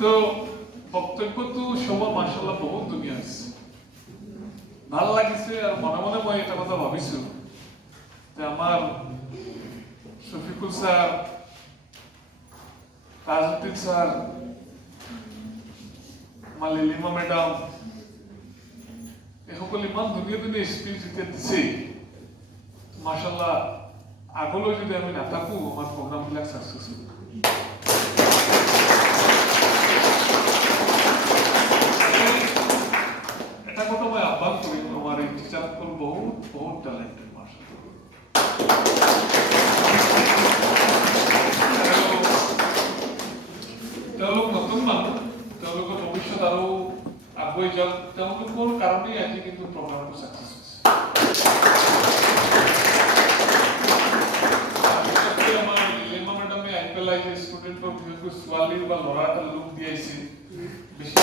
তো বক্তব্যটো সবৰ মাশাআল্লাহ বহুত ধুনীয়া হৈছে ভাল লাগিছে আৰু মনে মনে মই এটা কথা ভাবিছো যে আমাৰ Shafiqul sir Tajuddin sir Lilima madam এসকল ইমান ধুনীয়া ধুনীয়া স্পিচ যেতিয়া দিছে মাশাআল্লাহ আগলৈ যদি আমি নাথাকো আমাৰ প্ৰগ্ৰামবিলাক সাকসেসফুল এটা কথা মই আহ্বান কৰিম আমাৰ এই টিচাৰসকল বহুত বহুত ট্যালেন্টেড মাশাআল্লাহ তেওঁলোক নতুন মানুহ তেওঁলোকৰ ভৱিষ্যত আৰু আগুৱাই যাওক তেওঁলোকৰ কাৰণেই আজি কিন্তু প্ৰগ্ৰামটো সাকসেস হৈছে আমাৰ লিলিমা মেডামে আহি পেলাই যে ষ্টুডেণ্টক বিশেষকৈ ছোৱালীৰ বা ল'ৰা এটা লুক দিয়াইছে বেছি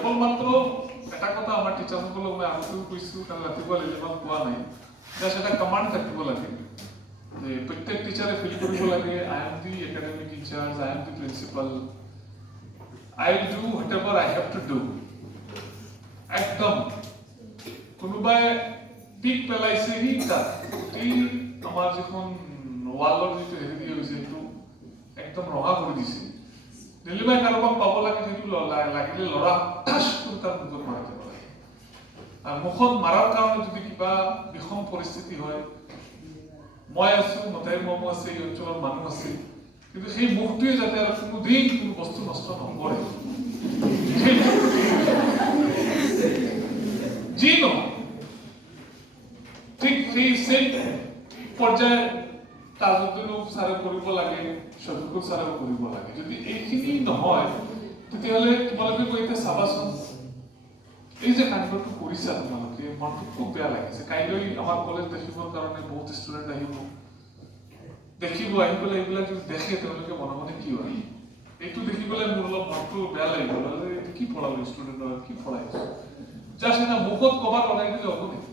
কেৱল মাত্ৰ এটা কথা আমাৰ টিচাৰসকলক মই আগতেও কৈছোঁ কাৰণ ৰাতিপুৱা লিলিমাক কোৱা নাই জাষ্ট এটা কমাণ্ড থাকিব লাগে যে প্ৰত্যেক টিচাৰে ফিল কৰিব লাগে I am the academic incharge I am the principal I will do whatever I have to do একদম কোনোবাই পিক পেলাইছে সি তাত গোটেই আমাৰ যিখন ৱালৰ যিটো হেৰি দিয়া হৈছে সেইটো একদম ৰঙা কৰি দিছে লিলিমাই কাৰোবাক পাব লাগে সেইটো লাগিলে ল'ৰা ঠাচ কৰি তাৰ মুখত মাৰি দিব লাগে আৰু মুখত মাৰাৰ কাৰণে যদি কিবা বিষম পৰিস্থিতি হয় মই আছো মতাই মামু আছে এই অঞ্চলৰ মানুহ আছে কিন্তু সেই মুখটোৱে যাতে আৰু কোনোদিন কোনো বস্তু নষ্ট নকৰে যি নহয় ঠিক সেই সেম পৰ্যায় তাজউদ্দিন ছাৰে কৰিব লাগে শফিকুল ছাৰেও কৰিব লাগে যদি এইখিনি নহয় তেতিয়াহ'লে তোমালোকে গৈ এতিয়া চাবাচোন এই যে কাণ্ডটো কৰিছা তোমালোকে মনটো খুব বেয়া লাগিছে কাইলৈ আমাৰ কলেজ দেখিবৰ কাৰণে বহুত ষ্টুডেণ্ট আহিব দেখিব আহি পেলাই এইবিলাক যদি দেখে তেওঁলোকে মনে মনে কি হয় এইটো দেখি পেলাই মোৰ অলপ মনটো বেয়া লাগিব কি পঢ়ালো ষ্টুডেণ্টৰ কি পঢ়াইছো জাষ্ট এটা মুখত কভাৰ লগাই দিলে হ'ব নেকি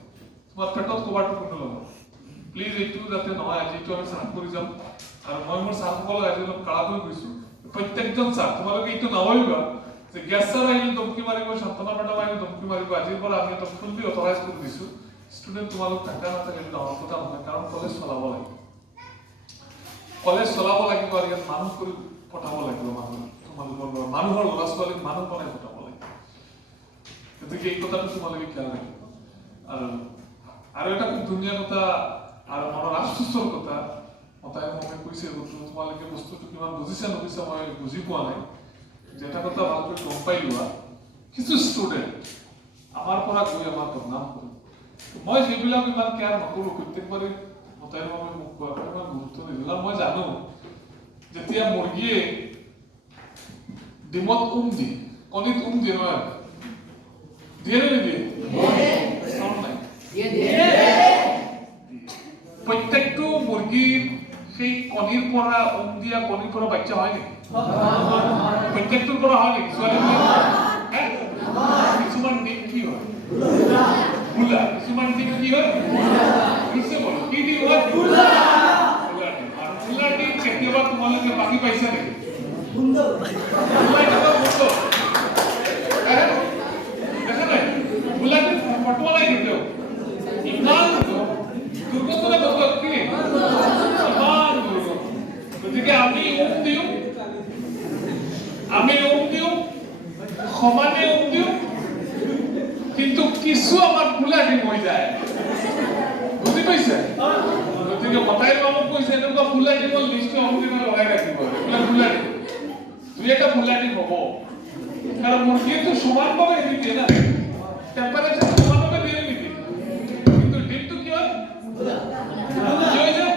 তোমাৰ পেটত কভাৰটো কোনো লগাব প্লিজ এইটো যাতে নহয় আজি এইটো আমি চাৰ্ট কৰি যাম আৰু মই মোৰ ছাৰসকলক আজি অলপ কাঢ়াকৈ কৈছোঁ প্ৰত্যেকজন ছাৰ তোমালোকে এইটো নাভাবিবা যে গেছ ছাৰ আহিলে ধমকি মাৰিব শান্তনা মেডাম আহিলে ধমকি মাৰিব আজিৰ পৰা আমি এটা ফুললি অথৰাইজ কৰি দিছোঁ ষ্টুডেণ্ট তোমালোক থাকা নাথাকে এইটো ডাঙৰ কথা নহয় কাৰণ কলেজ চলাব লাগিব আৰু ইয়াত মানুহ কৰি পঠাব লাগিব তোমালোকৰ মানুহৰ ল'ৰা ছোৱালীক মানুহ বনাই পঠাব লাগিব গতিকে এই কথাটো তোমালোকে খেয়াল ৰাখিব আৰু এটা খুব ধুনীয়া কথা আৰু মনৰ আশ্বস্তৰ কথা মতাই মই কৈছে তোমালোকে বস্তুটো কিমান বুজিছা নবুজিছা মই বুজি পোৱা নাই যেটা কথা ভালকৈ গম পাই লোৱা কিছু ষ্টুডেণ্ট আমাৰ পৰা গৈ আমাৰ বদনাম কৰে মই সেইবিলাক ইমান কেয়াৰ নকৰোঁ প্ৰত্যেকবাৰে মতাই মই মোক কোৱা ইমান গুৰুত্ব নিদিওঁ আৰু মই জানো যেতিয়া মুৰ্গীয়ে ডিমত দি কণীত দিয়ে নহয় দিয়ে নে নিদিয়ে প্ৰত্যেকটো মুৰ্গীৰ সেই কণীৰ পৰা দিয়া কণীৰ পৰা বাচ্চা হয় নেকি প্ৰত্যেকটোৰ পৰা হয় নেকি ছোৱালী কিছুমান ডিম কি হয় ভুলা কিছুমান ডিম কি হয় কি ডিম হয় ভুলা ডিম কেতিয়াবা তোমালোকে পানী পাইছা নেকি দেখা নাই ভুলা ডিম ফটোৱা নাই কেতিয়াও ইমান দুৰ্গতনে বস্তু কি গতিকে আমি দিওঁ সমানে দিওঁ কিন্তু কিছু আমাৰ ভুলা ডিম হৈ যায় বুজি পাইছে গতিকে মতাই মামক কৈছে এনেকুৱা ভুলা ডিমৰ লিষ্টটো অমদিনা লগাই ৰাখিব ভুলা ডিম দুই এটা ভুলা ডিম হ'ব কাৰণ মুৰ্গীটো সমানভাৱে এৰি দিয়ে না টেম্পাৰেচাৰ সমানভাৱে দিয়ে নেকি কিন্তু ডিমটো কি হয় কি হৈ যায়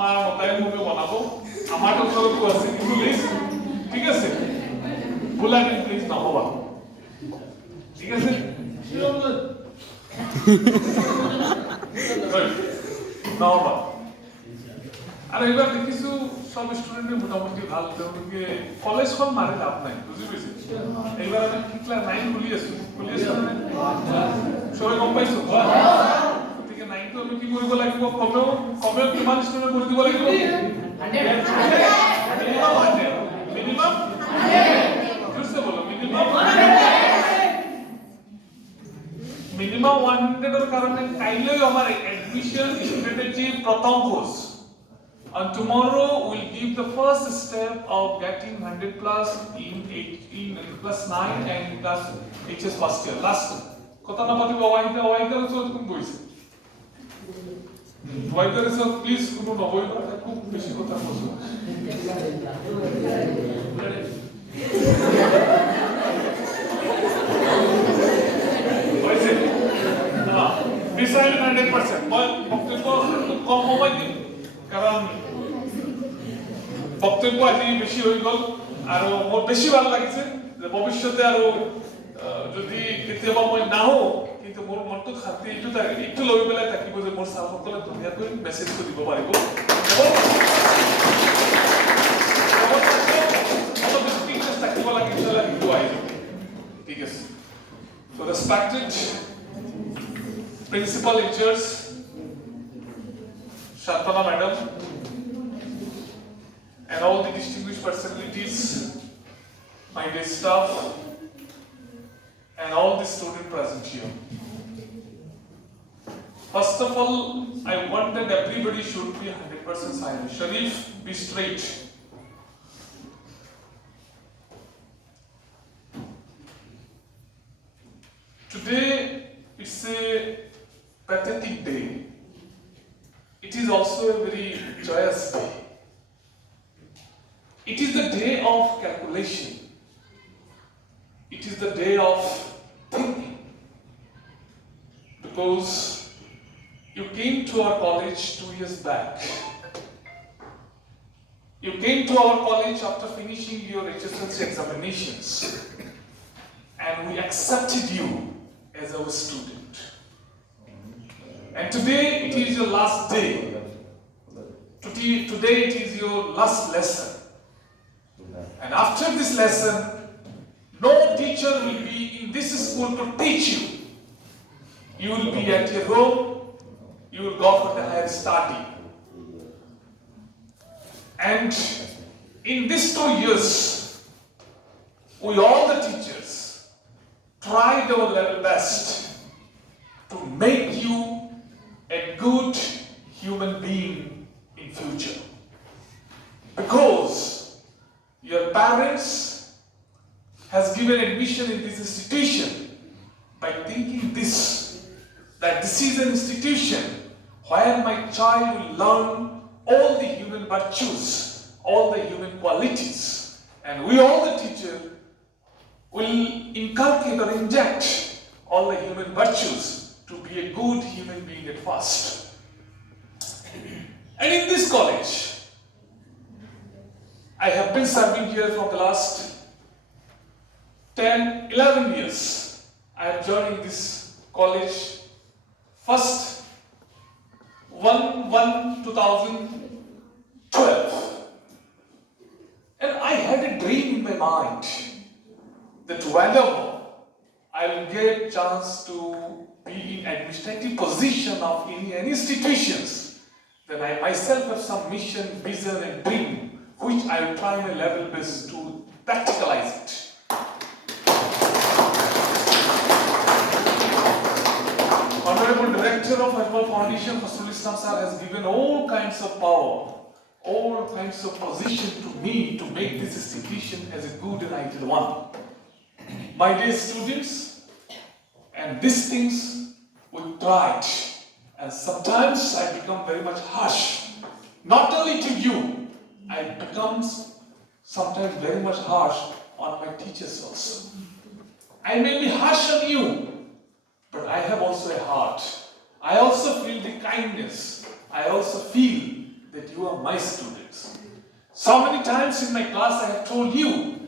আমাৰ মতাই মুভি বনাব আমাৰতো ওচৰতো আছে কিন্তু লিষ্ট ঠিক আছে ভুল লাগে প্লিজ নহবা ঠিক আছে নহবা আৰু এইবাৰ দেখিছো সব ষ্টুডেণ্টে মোটামুটি ভাল তেওঁলোকে কলেজখন মাৰি লাভ নাই বুজি পাইছে এইবাৰ আমি ক্লাছ 9 খুলি আছো চবে গম পাইছো গতিকে 9 টো আমি কি কৰিব লাগিব কমেও কিমান ষ্টুডেণ্ট কৰি দিব লাগিব 100 মিনিমাম 100 জোৰছে বলো মিনিমাম 100 এর কারণে কাইলৈ আমার এডমিশন স্ট্র্যাটেজি প্রথম course and tomorrow we'll give the first step of getting 100 plus in plus 9 and plus HS first year last কথা না পাতি ওয়াইদার সব কোন কইছে ওয়াইদার সব প্লিজ কোনো নবই না খুব বেশি কথা বলছো কইছে না বিসাইড 100% বক্তব্য কম মোবাইল দিন কারণ বক্তব্য আজি বেশি হয়ে গেল আর মোর বেশি ভালো লাগিছে যে ভবিষ্যতে আর যদি কেতিয়াবা মই নাহো কিন্তু মোর মনটো খাতি একটু লৈ পেলাই থাকিব যে মোর ছাৰ সকলে ধুনীয়াকৈ মেছেজটো দিব পাৰিব থাকিব লাগে ইনশাআল্লাহ কিন্তু আহিব ঠিক আছে so respected principal lecturers Shantana madam and all the distinguished personalities, my dear staff, and all the students present here. First of all, I want that everybody should be 100% silent. Sharif, be straight. Today, it's a pathetic day. It is also a very joyous day. It is the day of calculation. It is the day of thinking. Because you came to our college 2 years back. You came to our college after finishing your HSLC examinations. And we accepted you as our student. And today it is your last day. Today it is your last lesson. And after this lesson, no teacher will be in this school to teach you. You will be at your home, you will go for the higher study. And in these 2 years, we all the teachers tried our level best to make you a good human being in future. Because your parents has given admission in this institution by thinking this, that this is an institution where my child will learn all the human virtues, all the human qualities, and we all the teacher will inculcate or inject all the human virtues to be a good human being at first. And in this college, I have been serving here for the last 10, 11 years. I am joining this college first 1/1/2012. And I had a dream in my mind that whenever I will get chance to be in administrative position of any institutions, then I myself have some mission, vision and dream which I will try my level best to practicalize it. Honorable Director of Ajmal Foundation, Fasrul Islam sir, has given all kinds of power, all kinds of position to me to make this institution as a good and ideal one. My dear students, and these things we tried, and sometimes I become very much harsh, not only to you, I become sometimes very much harsh on my teachers also. I may be harsh on you, but I have also a heart. I also feel the kindness. I also feel that that you are my students. So many times in my class I have told you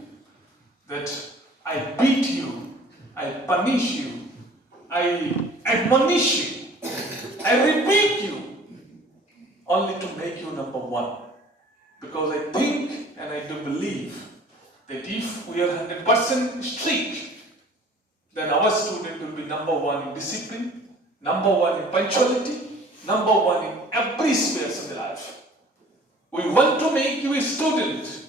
that I beat you, I punish you, I admonish you, I rebuke you, only to make you number one. Because I think and I do believe that if we are 100% strict, then our student will be number one in discipline, number one in punctuality, number one in every sphere of the life. We want to make you a student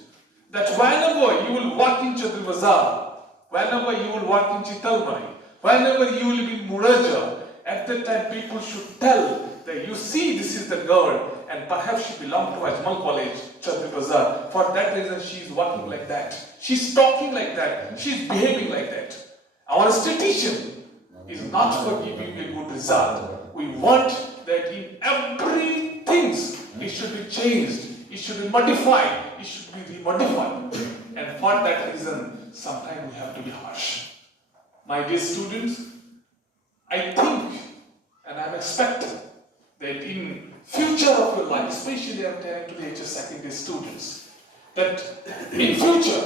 that whenever you will walk in Chadri Bazaar, whenever you will walk in Chitalmari, whenever you will be in Muraja, at that time people should tell that you see this is the girl and perhaps she belongs to Ajmal College, Chadri Bazaar. For that reason she is walking like that, she is talking like that, she is behaving like that. Our institution is not for giving a good result. We want that in everything it should be changed, it should be modified, it should be remodified. And for that reason, sometimes we have to be harsh. My dear students, I think and I am expecting that in future of your life, especially I am telling to the HS secondary students, that in future,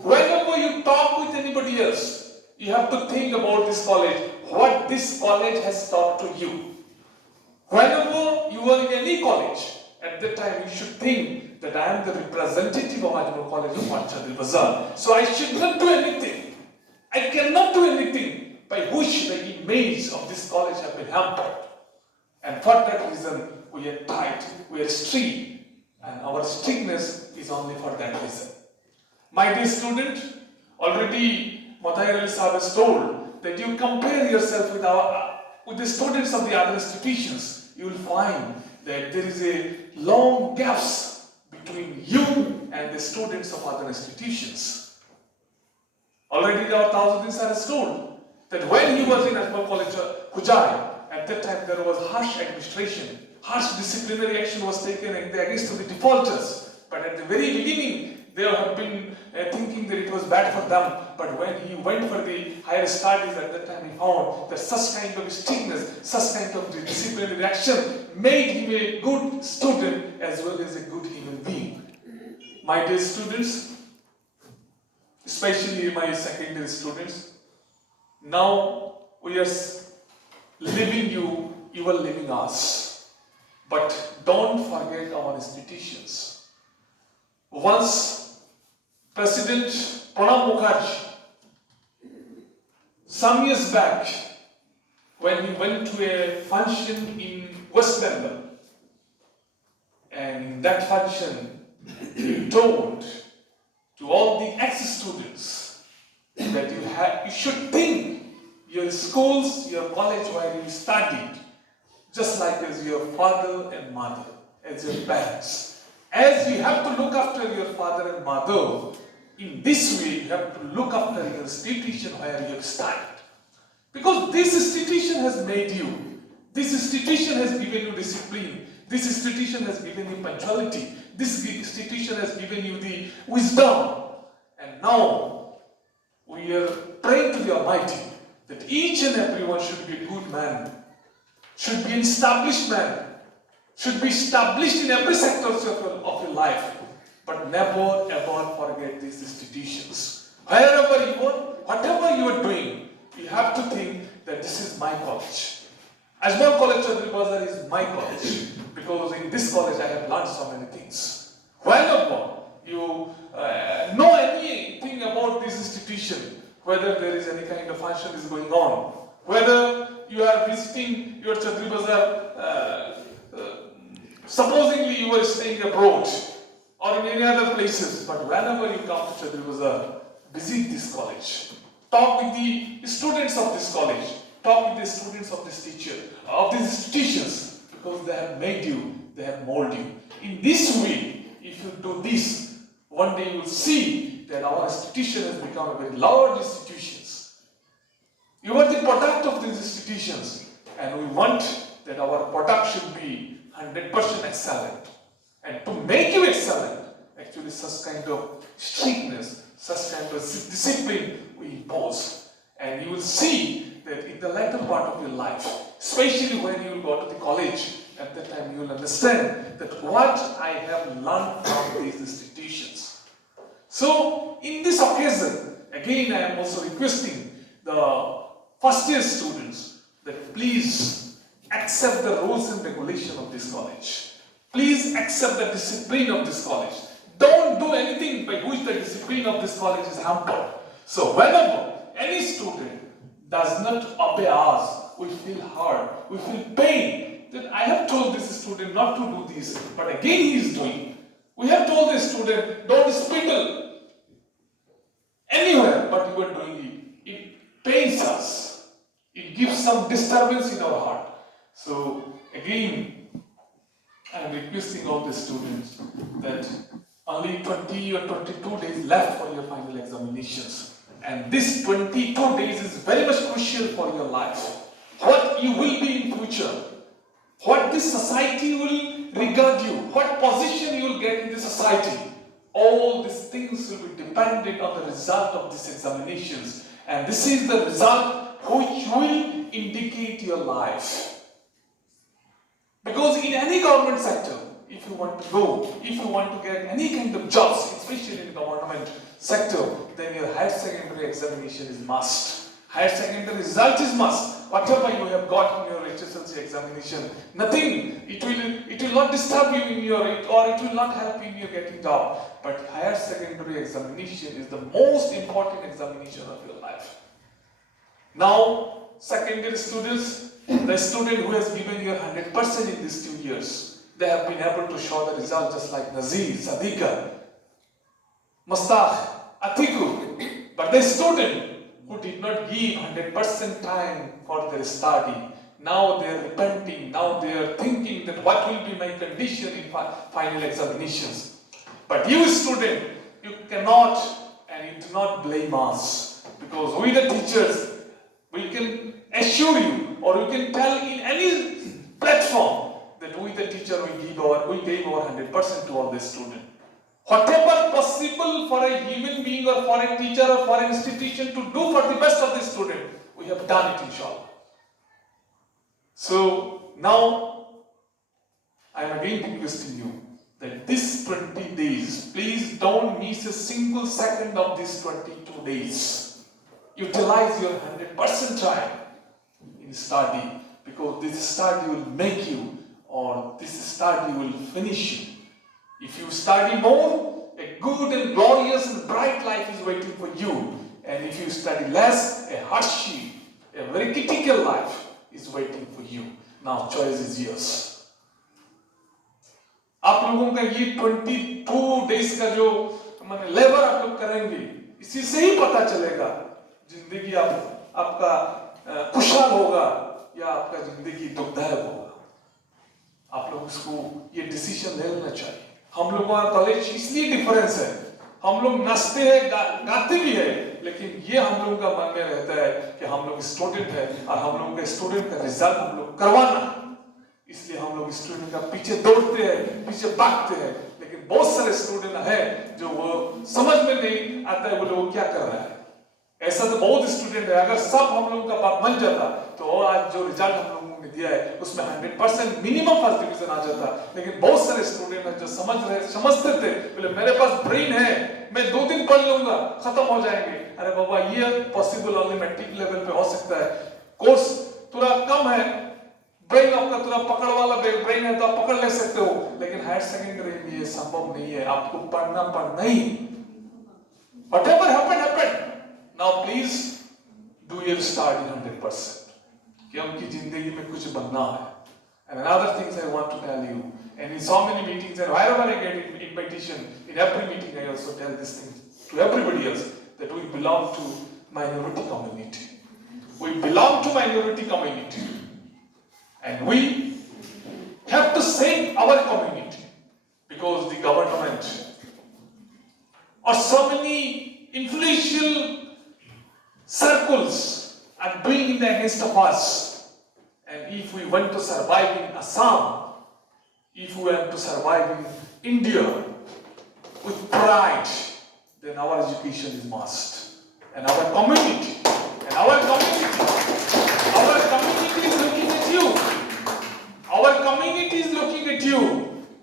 whenever you talk with anybody else, you have to think about this college, what this college has taught to you. Whenever you are in any college, at that time you should think that I am the representative of Ajmal College of Chadri Bazaar. So I should not do anything. I cannot do anything by which the image of this college have been hampered. And for that reason, we are tight, we are strict, and our strictness is only for that reason. My dear student, already Madhair Ali Sahib has told that you compare yourself with the students of the other institutions, you will find that there is a long gaps between you and the students of other institutions. Already our Tajuddin Sir has told that when he was in Ajmal College, Hujai, at that time there was harsh administration, harsh disciplinary action was taken against the defaulters. But at the very beginning, they have been thinking that it was bad for them. But when he went for the higher studies, at that time he found that such kind of strictness, such kind of disciplinary action made him a good student as well as a good human being. My dear students, especially my secondary students, now we are leaving you, you are leaving us. But don't forget our institutions. Once President Pranab Mukherjee, some years back, when he went to a function in West Bengal, and in that function, he told to all the ex-students that you should think your schools, your college where you studied, just like as your father and mother, as your parents. As you have to look after your father and mother, in this way you have to look after your institution where you have studied. Because this institution has made you, this institution has given you discipline, this institution has given you punctuality, this institution has given you the wisdom. And now we are praying to the Almighty that each and everyone should be a good man, should be an established man, should be established in every sector of your life. But never ever forget these institutions. Wherever you are, whatever you are doing, you have to think that this is my college. Ajmal College Chadri Bazaar is my college, because in this college I have learned so many things. Whenever you know anything about this institution, whether there is any kind of function is going on, whether you are visiting your Chadri Bazaar, supposingly you are staying abroad or in any other places, but whenever you come to Chadri Bazaar, visit this college. Talk with the students of this college. Talk with the students of this teacher, of these institutions, because they have made you, they have molded you. In this way, if you do this, one day you will see that our institution has become a very large institution. You are the product of these institutions, and we want that our product should be 100% excellent. And to make you excellent, actually such kind of strictness, such kind of discipline we impose. And you will see that in the latter part of your life, especially when you will go to the college, at that time you will understand that what I have learned from these institutions. So, in this occasion, again I am also requesting the first year students that please accept the rules and regulation of this college. Please accept the discipline of this college. Don't do anything by which the discipline of this college is hampered. So whenever any student does not obey us, we feel hurt, we feel pain that I have told this student not to do this, but again he is doing. We have told this student, don't spittle anywhere, but you are doing it. It pains us. It gives some disturbance in our heart. So again, I am requesting all the students that only 20 or 22 days left for your final examinations. And this 22 days is very much crucial for your life. What you will be in future, what this society will regard you, what position you will get in the society. All these things will be dependent on the result of these examinations. And this is the result which will indicate your life. Because in any government sector, if you want to go, if you want to get any kind of jobs, especially in the government sector, then your higher secondary examination is must. Higher secondary result is must. Whatever you have got in your HSLC examination, nothing, it will not disturb you in your, or it will not help you in your getting job. But higher secondary examination is the most important examination of your life. Now, secondary students, the student who has given your 100% in these 2 years, they have been able to show the result just like Nazir, Sadiqa, Mustaq, Atiku. But the student who did not give 100% time for their study, now they are repenting, now they are thinking that what will be my condition in final examinations. But you student, you cannot and you do not blame us, because we the teachers, we can assure you, or we can tell in any platform that we the teacher, we gave our 100% to all the student. Whatever possible for a human being or for a teacher or for an institution to do for the best of the student, we have done it, inshallah. So now I am again requesting you that this 20 days, please don't miss a single second of these 22 days. Utilize your 100% time in study, because this study will make you, or this study will finish you. If you study more, a good and glorious and bright life is waiting for you. And if you study less, a hardship, a very critical life is waiting for you. Now choice is yours. आप लोगों का ये 22 days का जो माने labour आप लोग करेंगे, इसी से ही पता चलेगा जिंदगी आपका खुशहाल होगा या आपका जिंदगी दुखदायक होगा. आप लोग इसको ये डिसीजन ले लेना चाहिए. हम लोगों का कॉलेज इसलिए डिफरेंस है, हम लोग नाचते हैं, गाते भी है, लेकिन ये हम लोगों का मन में रहता है कि हम लोग स्टूडेंट है और हम लोगों का स्टूडेंट का रिजल्ट हम लोग करवाना, इसलिए हम लोग स्टूडेंट का पीछे दौड़ते हैं, पीछे भागते हैं. लेकिन बहुत सारे स्टूडेंट है जो वो समझ में नहीं आता है वो लोग क्या कर रहा है. ऐसा तो बहुत स्टूडेंट है, अगर सब हम लोगों का बात बन जाता तो आज जो रिजल्ट हम लोगों ने दिया है उसमें 100% मिनिमम फर्स्ट डिवीजन आ जाता. लेकिन बहुत सारे स्टूडेंट हैं जो समझते थे, बोले मेरे पास ब्रेन है, मैं 2 दिन पढ़ लूंगा, खत्म हो जाएंगे. अरे बाबा, ये पॉसिबल ओनली मैट्रिक लेवल पे हो सकता है. कोर्स थोड़ा कम है, ब्रेन आपका थोड़ा पकड़ वाला ब्रेन है तो आप पकड़ ले सकते हो, लेकिन हायर सेकेंडरी में ये संभव नहीं है. आपको पढ़ना ही. Whatever happened. Now please do your study 100%. कि उनकी जिंदगी में कुछ बनना है. And another things I want to tell you, and in so many meetings and wherever I get invitation, in every meeting I also tell this thing to everybody else, that we belong to minority community. We belong to minority community. And we have to save our community, because the government or so many influential circles are doing the against of us. And if we want to survive in Assam, if we want to survive in India with pride, then our education is must. And our community is looking at you. Our community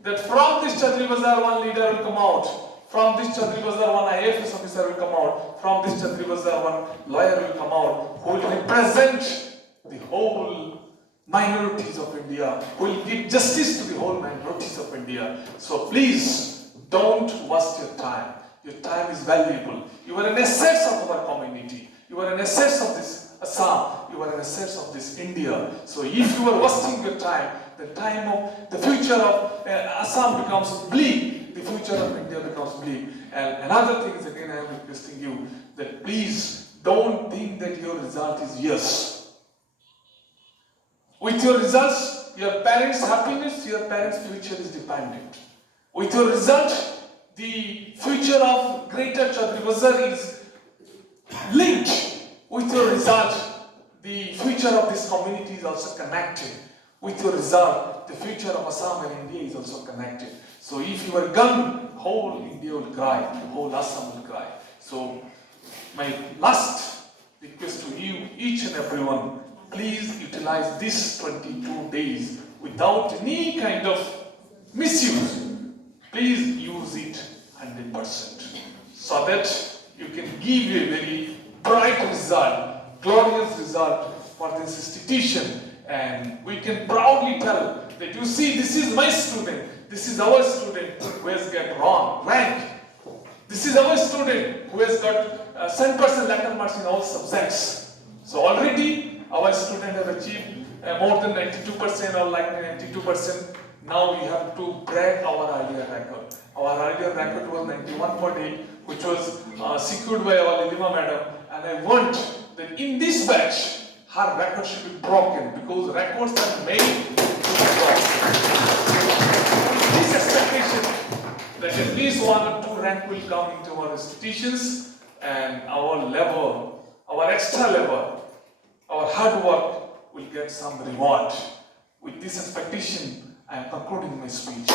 that from this Chadri Bazaar one leader will come out, from this Chadri Bazaar one IFS officer will come out, from this Chadri Bazaar one lawyer will come out, who will represent the whole minorities of India, who will give justice to the whole minorities of India. So please, don't waste your time. Your time is valuable. You are an asset of our community. You are an asset of this Assam. You are an asset of this India. So if you are wasting your time, the time of the future of Assam becomes bleak. The future of India becomes bleak. And another thing is, again, I am requesting you that please don't think that your result is yes. With your results, your parents' happiness, your parents' future is dependent. With your result, the future of Greater Chadri Bazaar is linked. With your result, the future of this community is also connected. With your result, the future of Assam and India is also connected. So if you are gone, whole India will cry, whole Assam will cry. So my last request to you, each and everyone, please utilize this 22 days without any kind of misuse. Please use it 100% so that you can give a very bright result, glorious result for this institution, and we can proudly tell that you see, this is my student, this is our student who has got rank. This is our student who has got 100% letter marks in all subjects. So already our student have achieved more than 92% or like 92%. Now we have to break our earlier record. Our earlier record was 91.8, which was secured by our Lilima madam. And I want that in this batch, her record should be broken because records are made to be broken. This expectation that at least 1 or 2 rank will come into our institutions, and our level, our extra level, our hard work will get some reward. With this expectation, I am concluding my speech.